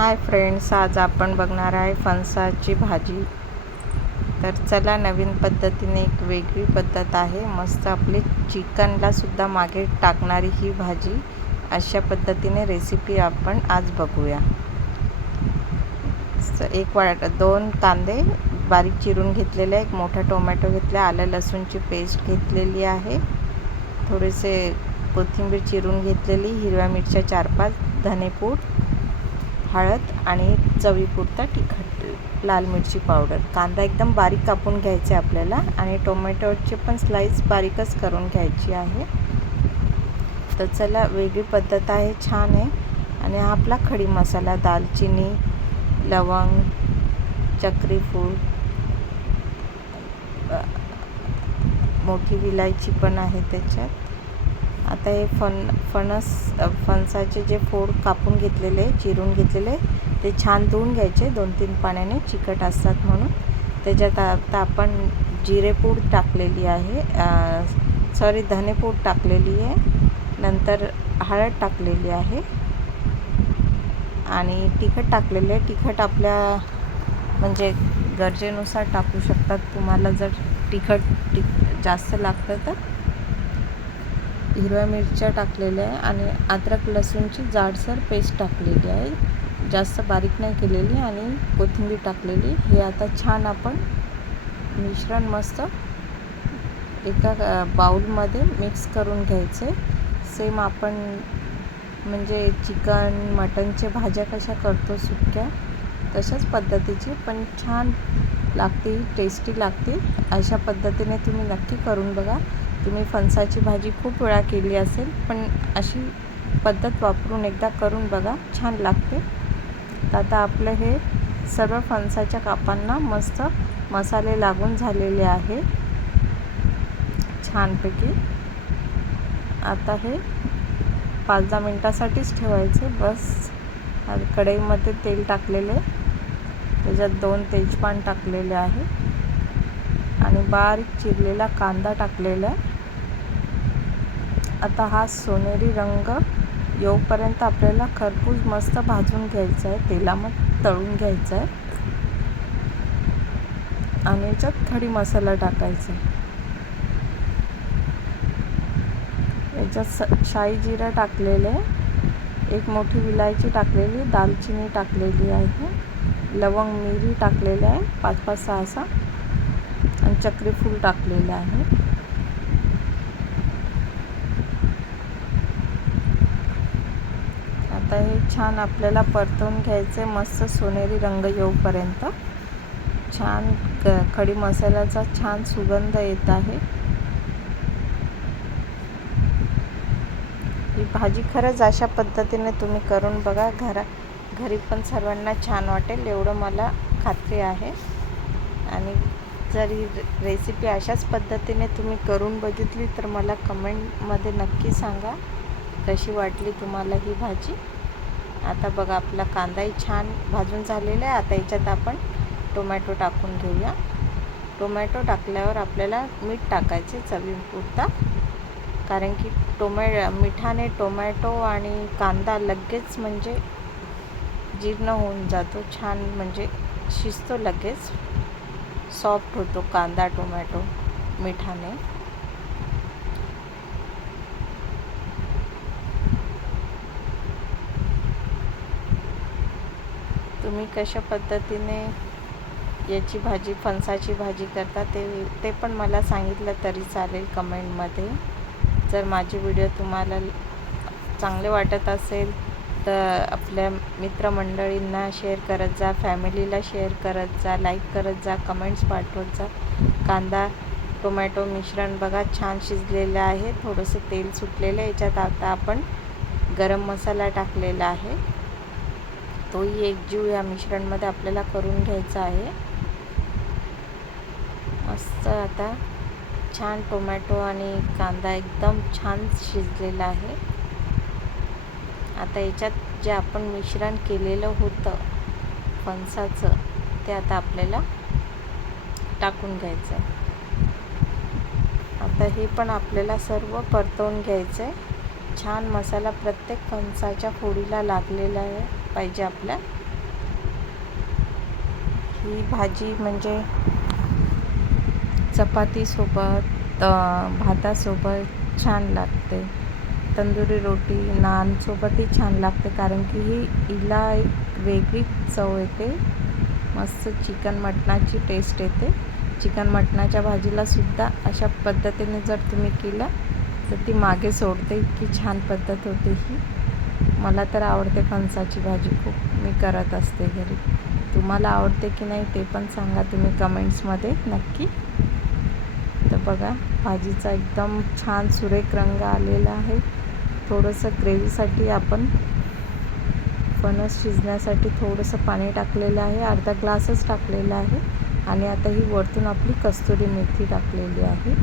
Hi friends, आज आपण बघणार आहे फणसाची भाजी. तर चला, नवीन पद्धतीने एक वेगळी पद्धत आहे. मस्त आपले चिकनला सुद्धा मागे टाकणारी ही भाजी. अशा पद्धतीने रेसिपी आपण आज बघूया. दोन कांदे बारीक चिरून घेतलेले, एक मोठा टोमॅटो घेतला, आलं लसूणची पेस्ट घेतलेली आहे, थोडेसे कोथिंबीर चिरून घेतलेली, हिरव्या मिरच्या 4-5, धनेपूड, हळद आणि चवीपुरता तिखट, लाल मिरची पावडर. कांदा एकदम बारीक कापून घ्यायचा आहे आपल्याला आणि टोमॅटोची पण स्लाइस बारीकच करून घ्यायची आहे. तर चला, वेगळी पद्धत आहे, छान आहे. आणि हा आपला खडी मसाला, दालचिनी, लवंग, चक्रीफूल, मोठी विलायची पण आहे त्याच्यात. आता हे फणसाचे जे फोड कापून घेतलेले, चिरून घेतलेले, ते छान धुवून घ्यायचे 2-3 पाण्याने, चिकट असतात म्हणून. त्याच्यात आता आपण जिरेपूड टाकलेली आहे, धनेपूड टाकलेली आहे, नंतर हळद टाकलेली आहे आणि तिखट टाकलेले आहे. तिखट आपल्या म्हणजे गरजेनुसार टाकू शकतात. तुम्हाला जर तिखट जास्त लागतं तर. हिरव्या मिरच्या टाकलेल्या आहे आणि अद्रक लसूणची जाडसर पेस्ट टाकलेली आहे, जास्त बारीक नाही केलेली, आणि कोथिंबीर टाकलेली. हे आता छान आपण मिश्रण मस्त एका बाउलमध्ये मिक्स करून घ्यायचे. सेम आपण म्हणजे चिकन मटनचे भाज्या कशा करतो सुक्या, तशाच पद्धतीची, पण छान लागते, टेस्टी लागते. अशा पद्धतीने तुम्ही नक्की करून बघा. तुम्ही फणसाची भाजी खूप वेळा केली असेल, पण अशी पद्धत वापरून एकदा करून बघा, छान लागते. तर आता आपलं हे सर्व फणसाच्या कापांना मस्त मसाले लागून झालेले आहे छानपैकी. आता हे 5-10 मिनटासाठीच ठेवायचे बस. कढईमध्ये तेल टाकलेले, त्याच्यात 2 तेजपान टाकलेले आहे आणि बारीक चिरलेला कांदा टाकलेला आहे. आता हा सोनेरी रंग येऊपर्यंत आपल्याला खरपूस मस्त भाजून घ्यायचा आहे, तेलामध्ये तळून घ्यायचा आहे. आणि याच्यात खडी मसाला टाकायचा. याच्यात शाही जिरा टाकलेले, एक मोठी विलायची टाकलेली, दालचिनी टाकलेली आहे, लवंग मिरी टाकलेले आहे 5-6 आणि चक्रीफूल टाकलेलं आहे. आता हे छान आपल्याला परतवून घ्यायचे, मस्त सोनेरी रंग येऊपर्यंत. छान खडी मसाल्याचा छान सुगंध येत आहे. ही भाजी खरंच अशा पद्धतीने तुम्ही करून बघा. घरी पण सर्वांना छान वाटेल एवढं मला खात्री आहे. आणि जर ही रेसिपी अशाच पद्धतीने तुम्ही करून बघितली तर मला कमेंटमध्ये नक्की सांगा कशी वाटली तुम्हाला ही भाजी. आता बघा, आपला कांदाही छान भाजून झालेला आहे. आता याच्यात आपण टोमॅटो टाकून घेऊया. टोमॅटो टाकल्यावर आपल्याला मीठ टाकायचे चवीपुरता, कारण की मिठाने टोमॅटो आणि कांदा लगेच म्हणजे जीर्ण होऊन जातो, छान म्हणजे शिजतो, लगेच सॉफ्ट होतो कांदा टोमॅटो मिठाने. तुम्ही कशा पद्धतीने याची भाजी, फणसाची भाजी करता ते पण मला सांगितलं तरी चालेल कमेंटमध्ये. जर माझे व्हिडिओ तुम्हाला चांगले वाटत असेल तर आपल्या मित्रमंडळींना शेअर करत जा, फॅमिलीला शेअर करत जा, लाईक करत जा, कमेंट्स पाठवत जा. कांदा टोमॅटो मिश्रण बघा छान शिजलेलं आहे, थोडंसं तेल सुटलेलं आहे. याच्यात आता आपण गरम मसाला टाकलेला आहे, तोही एकजीव या मिश्रणमध्ये आपल्याला करून घ्यायचा आहे. मस्त आता छान टोमॅटो आणि कांदा एकदम छान शिजलेला आहे. आता याच्यात जे आपण मिश्रण केलेलं होतं फणसाचं, ते आता आपल्याला टाकून घ्यायचं आहे. आता हे पण आपल्याला सर्व परतवून घ्यायचं आहे. छान मसाला प्रत्येक फणसाच्या फोडीला लागलेला आहे पाहिजे आपल्या. ही भाजी म्हणजे चपातीसोबत भातासोबत छान लागते. तंदुरी रोटी नानसोबतही छान लागते, कारण की हिला एक वेगळी चव येते. मस्त चिकन मटणाची टेस्ट येते. चिकन मटणाच्या भाजीलासुद्धा अशा पद्धतीने जर तुम्ही केलं तर ती मागे सोडते, इतकी छान पद्धत होते ही. मला तर आवडते फणसाची भाजी खूप, मी करत असते घरी. तुम्हाला आवडते की नाही ते पण सांगा तुम्ही कमेंट्समध्ये नक्की. तर बघा, भाजीचा एकदम छान सुरेख रंग आलेला आहे. थोडंसं ग्रेव्हीसाठी आपण फणस शिजण्यासाठी थोडंसं पाणी टाकलेलं आहे, अर्धा ग्लासच टाकलेला आहे. आणि आता ही वरतून आपली कस्तुरी मेथी टाकलेली आहे.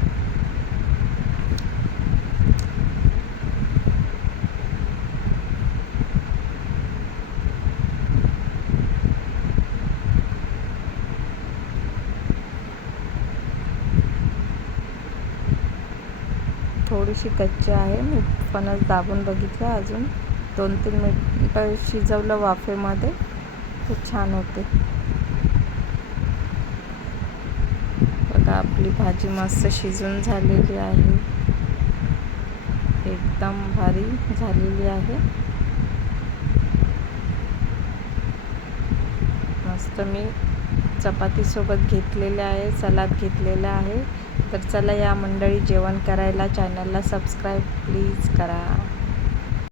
थोडीशी कच्ची आहे, मी फणस दाबून बघितलं, अजून 2-3 मिनिटं शिजवलं वाफेमध्ये तर छान होते. बघा, आपली भाजी मस्त शिजून झालेली आहे, एकदम भारी झालेली आहे. मस्त मी चपातीसोबत घेतलेले आहे, सलाद घेतलेला आहे. तर चला या मंडळी जेवण करायला. चॅनलला सबस्क्राईब प्लीज करा.